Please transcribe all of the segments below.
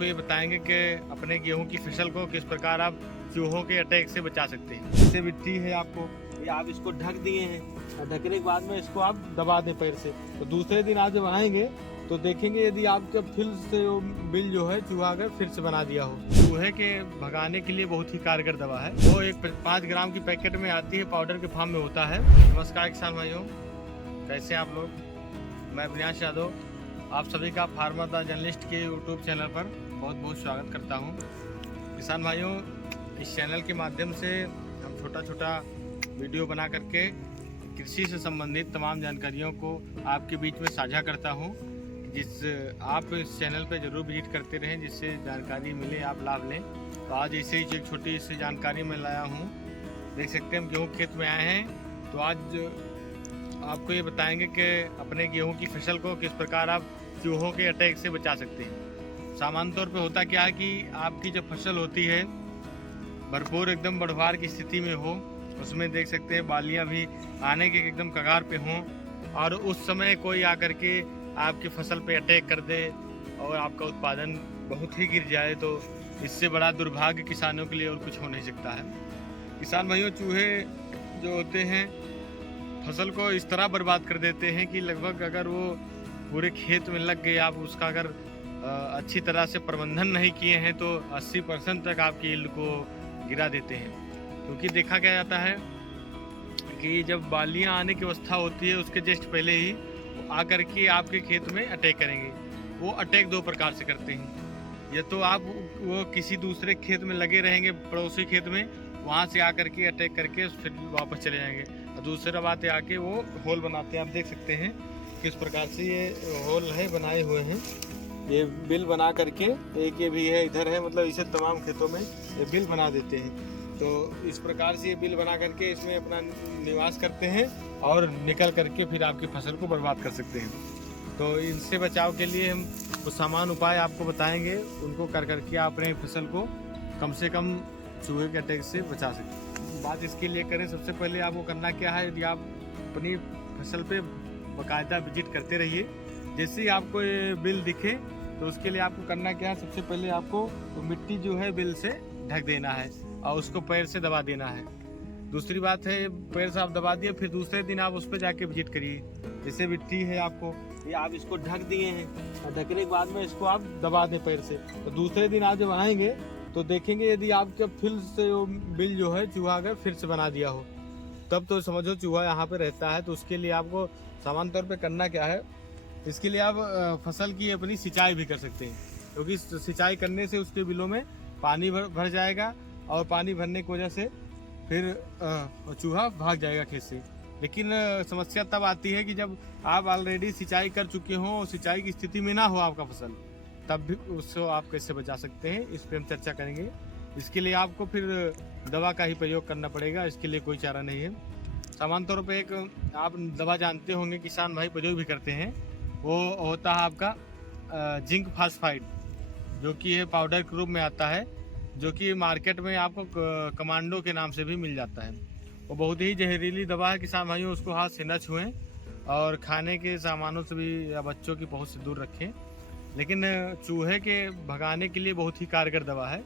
आपको ये बताएंगे कि अपने गेहूं की फसल को किस प्रकार आप चूहों के अटैक से बचा सकते हैं। जैसे मिट्टी है आपको, ये आप इसको ढक दिए हैं, ढकने के बाद में इसको आप दबा दें पैर से, तो दूसरे दिन आप जब आएंगे तो देखेंगे यदि आपके फिर से वो बिल जो है चूहा अगर फिर से बना दिया हो। चूहे के भगाने के लिए बहुत ही कारगर दवा है। वो एक 5 ग्राम की पैकेट में आती है, पाउडर के फॉर्म में होता है। नमस्कार किसान भाइयों, कैसे आप लोग? मैं अविनाश यादव आप सभी का फार्मर द जर्नलिस्ट के यूट्यूब चैनल पर बहुत बहुत स्वागत करता हूं। किसान भाइयों, इस चैनल के माध्यम से हम छोटा छोटा वीडियो बना करके कृषि से संबंधित तमाम जानकारियों को आपके बीच में साझा करता हूं, आप इस चैनल पर जरूर विजिट करते रहें, जिससे जानकारी मिले, आप लाभ लें। तो आज ऐसे ही एक छोटी सी जानकारी मैं लाया हूँ। देख सकते हैं हम गेहूँ खेत में आए हैं, तो आज आपको ये बताएंगे कि अपने गेहूं की फसल को किस प्रकार आप चूहों के अटैक से बचा सकते हैं। सामान्य तौर पे होता क्या है कि आपकी जब फसल होती है भरपूर एकदम बढ़वार की स्थिति में हो, उसमें देख सकते हैं बालियां भी आने के एकदम कगार पे हों, और उस समय कोई आकर के आपकी फसल पे अटैक कर दे और आपका उत्पादन बहुत ही गिर जाए, तो इससे बड़ा दुर्भाग्य किसानों के लिए और कुछ हो नहीं सकता है। किसान भाइयों, चूहे जो होते हैं फसल को इस तरह बर्बाद कर देते हैं कि लगभग अगर वो पूरे खेत में लग गए, आप उसका अगर अच्छी तरह से प्रबंधन नहीं किए हैं तो 80% तक आपकी यील्ड को गिरा देते हैं। क्योंकि देखा क्या जाता है कि जब बालियां आने की अवस्था होती है उसके जस्ट पहले ही आकर के आपके खेत में अटैक करेंगे। वो अटैक 2 प्रकार से करते हैं। या तो आप वो किसी दूसरे खेत में लगे रहेंगे, पड़ोसी खेत में, वहाँ से आकर के अटैक करके फिर वापस चले जाएंगे। और दूसरा बात है आके वो होल बनाते हैं। आप देख सकते हैं किस प्रकार से ये होल है बनाए हुए हैं, ये बिल बना करके, एक ये भी है इधर है, मतलब इसे तमाम खेतों में ये बिल बना देते हैं। तो इस प्रकार से ये बिल बना करके इसमें अपना निवास करते हैं और निकल करके फिर आपकी फसल को बर्बाद कर सकते हैं। तो इनसे बचाव के लिए हम कुछ सामान्य उपाय आपको बताएंगे, उनको कर करके आप अपने फसल को कम से कम चूहे के अटैक से बचा सकते। बात इसके लिए करें, सबसे पहले आपको करना क्या है, यदि आप अपनी फसल पे बाकायदा विजिट करते रहिए। जैसे ही आपको ये बिल दिखे तो उसके लिए आपको करना क्या है, सबसे पहले आपको तो मिट्टी जो है बिल से ढक देना है और उसको पैर से दबा देना है। दूसरी बात है, पैर से आप दबा दिए, फिर दूसरे दिन आप उस पर जाके विजिट करिए। जैसे मिट्टी है आपको, ये आप इसको ढक दिए हैं, ढकने के बाद में इसको आप दबा दें पैर से, तो दूसरे दिन आप जब आएंगे तो देखेंगे यदि आपके फिर से वो बिल जो है चूहा अगर फिर से बना दिया हो, तब तो समझो चूहा यहाँ पे रहता है। तो उसके लिए आपको सामान्य तौर पे करना क्या है, इसके लिए आप फसल की अपनी सिंचाई भी कर सकते हैं, क्योंकि सिंचाई करने से उसके बिलों में पानी भर जाएगा और पानी भरने की वजह से फिर चूहा भाग जाएगा खेत से। लेकिन समस्या तब आती है कि जब आप ऑलरेडी सिंचाई कर चुके हों और सिंचाई की स्थिति में ना हो आपका फसल, तब भी उसको आप कैसे बचा सकते हैं, इस पर हम चर्चा करेंगे। इसके लिए आपको फिर दवा का ही प्रयोग करना पड़ेगा, इसके लिए कोई चारा नहीं है। सामान्य तौर पे एक आप दवा जानते होंगे, किसान भाई प्रयोग भी करते हैं, वो होता है आपका जिंक फास्फाइड, जो कि ये पाउडर के रूप में आता है, जो कि मार्केट में आपको कमांडो के नाम से भी मिल जाता है। वो बहुत ही जहरीली दवा है किसान भाइयों, उसको हाथ से न छुएं और खाने के सामानों से भी या बच्चों की पहुँच से दूर रखें। लेकिन चूहे के भगाने के लिए बहुत ही कारगर दवा है।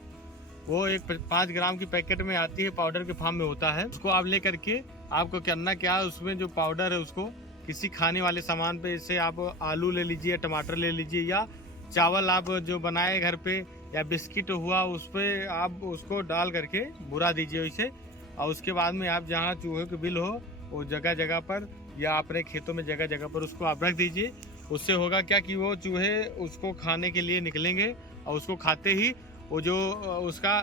वो एक 5 ग्राम की पैकेट में आती है, पाउडर के फॉर्म में होता है। उसको आप ले करके आपको करना क्या है, उसमें जो पाउडर है उसको किसी खाने वाले सामान पे, जैसे आप आलू ले लीजिए, टमाटर ले लीजिए, या चावल आप जो बनाए घर पे, या बिस्किट हुआ, उस पर आप उसको डाल करके बुरा दीजिए वैसे। और उसके बाद में आप जहाँ चूहे के बिल हो वो जगह जगह पर या अपने खेतों में जगह जगह पर उसको आप रख दीजिए। उससे होगा क्या कि वो चूहे उसको खाने के लिए निकलेंगे और उसको खाते ही वो जो उसका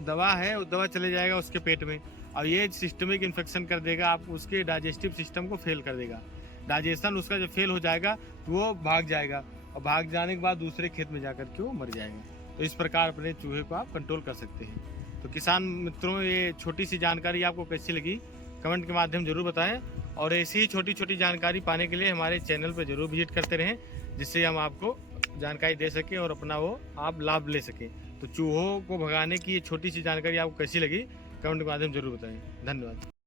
दवा है वो दवा चले जाएगा उसके पेट में, और ये सिस्टमिक इन्फेक्शन कर देगा, आप उसके डाइजेस्टिव सिस्टम को फेल कर देगा। डाइजेशन उसका जब फेल हो जाएगा तो वो भाग जाएगा, और भाग जाने के बाद दूसरे खेत में जाकर के वो मर जाएगा। तो इस प्रकार अपने चूहे को आप कंट्रोल कर सकते हैं। तो किसान मित्रों, ये छोटी सी जानकारी आपको कैसी लगी कमेंट के माध्यम जरूर बताएं, और ऐसी ही छोटी छोटी जानकारी पाने के लिए हमारे चैनल पर जरूर विजिट करते रहें, जिससे हम आपको जानकारी दे सकें और अपना वो आप लाभ ले सकें। तो चूहों को भगाने की ये छोटी सी जानकारी आपको कैसी लगी कमेंट के माध्यम जरूर बताएं। धन्यवाद।